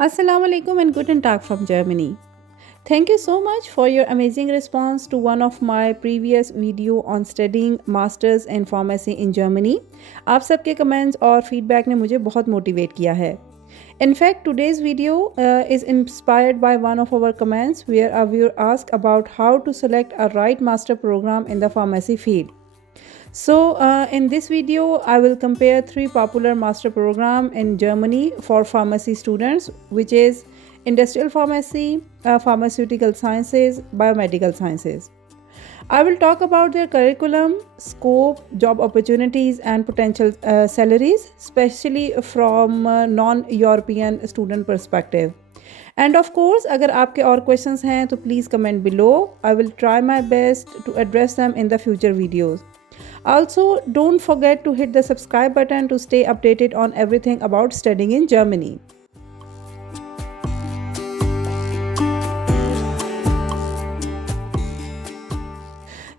Assalamu alaikum and guten Tag from Germany. Thank you so much for your amazing response to one of my previous video on studying masters in pharmacy in Germany. आप सबके comments और feedback ने मुझे बहुत motivate किया है. In fact, today's video is inspired by one of our comments where a viewer asked about how to select a right master program in the pharmacy field. So in this video, I will compare three popular master program in Germany for pharmacy students, which is industrial pharmacy, pharmaceutical sciences, biomedical sciences. I will talk about their curriculum, scope, job opportunities and potential salaries, especially from non-European student perspective. And of course, अगर आपके और questions हैं तो please comment below. I will try my best to address them in the future videos. Also, don't forget to hit the subscribe button to stay updated on everything about studying in Germany.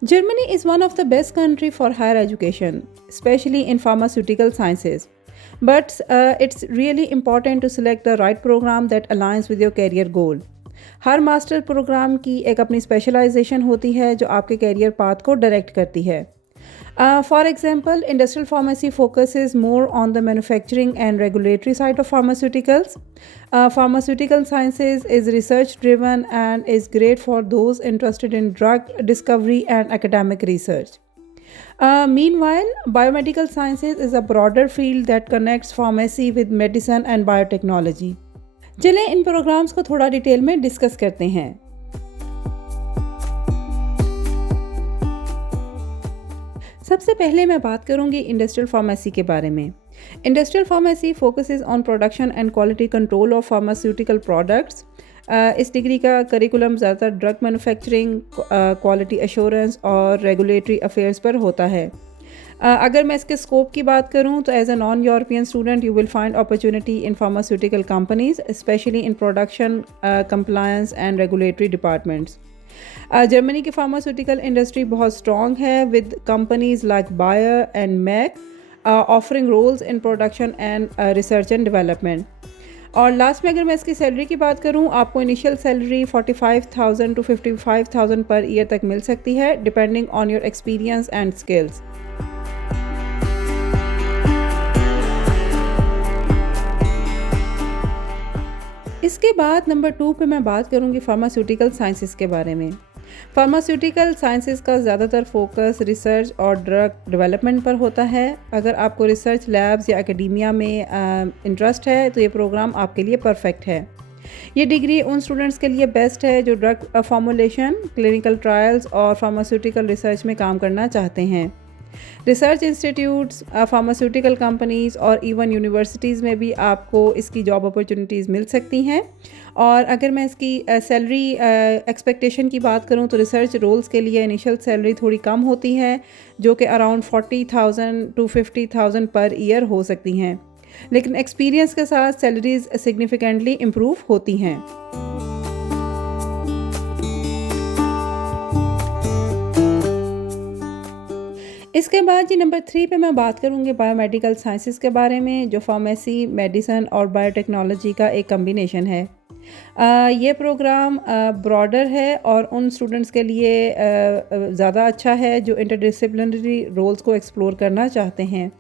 Germany is one of the best countries for higher education, especially in pharmaceutical sciences. But it's really important to select the right program that aligns with your career goal. हर master program की एक अपनी specialisation होती है जो आपके career path को direct करती है. For example, industrial pharmacy focuses more on the manufacturing and regulatory side of pharmaceuticals. Pharmaceutical sciences is research driven and is great for those interested in drug discovery and academic research. Meanwhile, biomedical sciences is a broader field that connects pharmacy with medicine and biotechnology. चलें इन programmes को थोड़ा detail में discuss करते हैं. सबसे पहले मैं बात करूंगी इंडस्ट्रियल फार्मेसी के बारे में. Industrial pharmacy focuses on production and quality control of pharmaceutical products. इस डिग्री का करिकुलम ज़्यादातर ड्रग मैन्युफैक्चरिंग, क्वालिटी एश्योरेंस और रेगुलेटरी अफेयर्स पर होता है. अगर मैं इसके स्कोप की बात करूं तो as a non European student you will find opportunity in pharmaceutical companies, specially in production, compliance and regulatory departments. Germany की फार्मास्यूटिकल इंडस्ट्री बहुत स्ट्रॉन्ग है with companies like Bayer and Merck offering roles in production and research and development. और last में अगर मैं इसकी salary की बात करूं, आपको initial salary 45,000 to 55,000 per year तक मिल सकती है depending on your experience and skills. इसके बाद नंबर 2 पे मैं बात करूंगी फार्मास्यूटिकल साइंसेस के बारे में. फार्मास्यूटिकल साइंसेस का ज़्यादातर फोकस रिसर्च और ड्रग डेवलपमेंट पर होता है. अगर आपको रिसर्च लैब्स या एकेडेमिया में इंटरेस्ट है तो ये प्रोग्राम आपके लिए परफेक्ट है. ये डिग्री उन स्टूडेंट्स के लिए बेस्ट है जो ड्रग फॉर्मुलेशन, क्लिनिकल ट्रायल्स और फार्मास्यूटिकल रिसर्च में काम करना चाहते हैं. रिसर्च इंस्टीट्यूट्स, फार्मास्यूटिकल कंपनीज़ और इवन यूनिवर्सिटीज़ में भी आपको इसकी जॉब अपॉर्चुनिटीज़ मिल सकती हैं. और अगर मैं इसकी सैलरी एक्सपेक्टेशन की बात करूं तो रिसर्च रोल्स के लिए इनिशियल सैलरी थोड़ी कम होती है जो कि अराउंड 40,000 to 50,000 पर ईयर हो सकती हैं, लेकिन एक्सपीरियंस के साथ सैलरीज सिग्निफिकेंटली इम्प्रूव होती हैं. इसके बाद जी नंबर 3 पे मैं बात करूँगी बायोमेडिकल साइंसेस के बारे में, जो फार्मेसी, मेडिसिन और बायोटेक्नोलॉजी का एक कम्बिनेशन है. ये प्रोग्राम ब्रॉडर है और उन स्टूडेंट्स के लिए ज़्यादा अच्छा है जो इंटरडिसिप्लिनरी रोल्स को एक्सप्लोर करना चाहते हैं.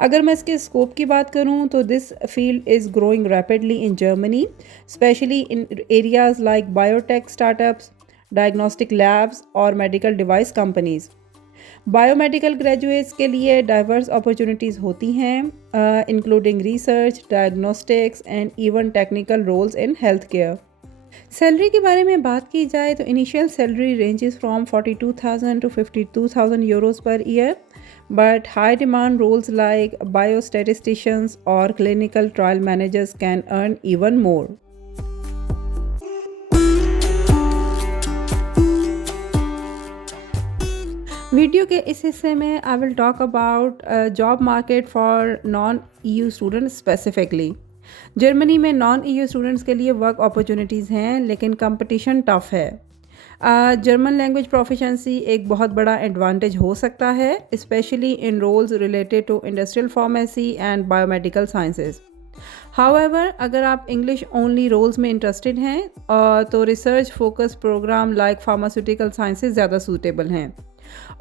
अगर मैं इसके स्कोप की बात करूं तो this field is growing rapidly in Germany, specially in areas like biotech startups, diagnostic labs और medical device companies. Biomedical graduates के लिए डाइवर्स अपॉर्चुनिटीज़ होती हैं including research, diagnostics and even technical roles in health care. Salary के बारे में बात की जाए तो initial salary ranges from 42,000 to 52,000 euros per year, but high demand roles like biostatisticians और clinical trial managers can earn even more. Video के इस हिस्से में I will talk about job market for non EU students specifically. Germany में non EU students के लिए work opportunities हैं लेकिन कंपटीशन टफ़ है. जर्मन लैंग्वेज प्रोफिशेंसी एक बहुत बड़ा एडवांटेज हो सकता है, specially in roles related to industrial pharmacy and biomedical sciences. However अगर आप इंग्लिश ओनली रोल्स में इंटरेस्टेड हैं तो research focus program like pharmaceutical sciences ज़्यादा सूटेबल हैं.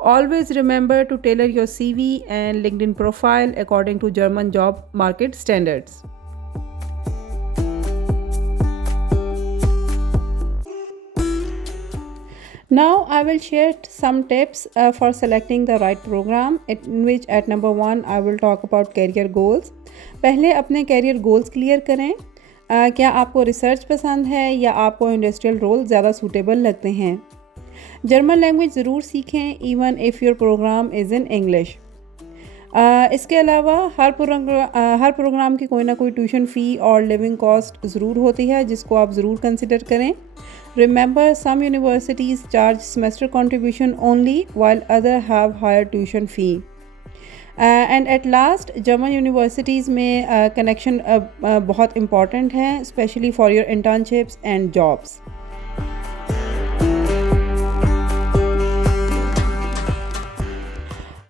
Always remember to tailor your CV and LinkedIn profile according to German job market standards. Now I will share some tips for selecting the right program, in which at number 1 I will talk about career goals. पहले अपने career goals clear करें. क्या आपको research पसंद है या आपको industrial role ज़्यादा सूटेबल लगते हैं. जर्मन लैंग्वेज ज़रूर सीखें even if your program is in English. इसके अलावा हर प्रोग्राम की कोई ना कोई ट्यूशन फ़ी और लिविंग कॉस्ट ज़रूर होती है जिसको आप ज़रूर कंसिडर करें. Remember some universities charge semester contribution only while other have higher tuition fee. And at last German universities में कनेक्शन बहुत इम्पॉर्टेंट है specially for your internships and jobs.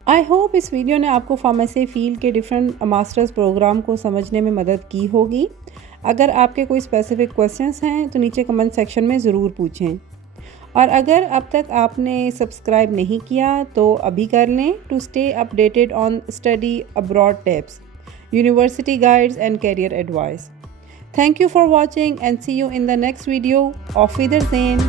I hope इस वीडियो ने आपको फार्मेसी फील्ड के different masters program को समझने में मदद की होगी. अगर आपके कोई स्पेसिफिक क्वेश्चंस हैं तो नीचे कमेंट सेक्शन में ज़रूर पूछें. और अगर अब तक आपने सब्सक्राइब नहीं किया तो अभी कर लें to stay updated on study abroad tips, university guides and career advice. Thank you for watching and see you in the next video. ऑफ विदरसेन.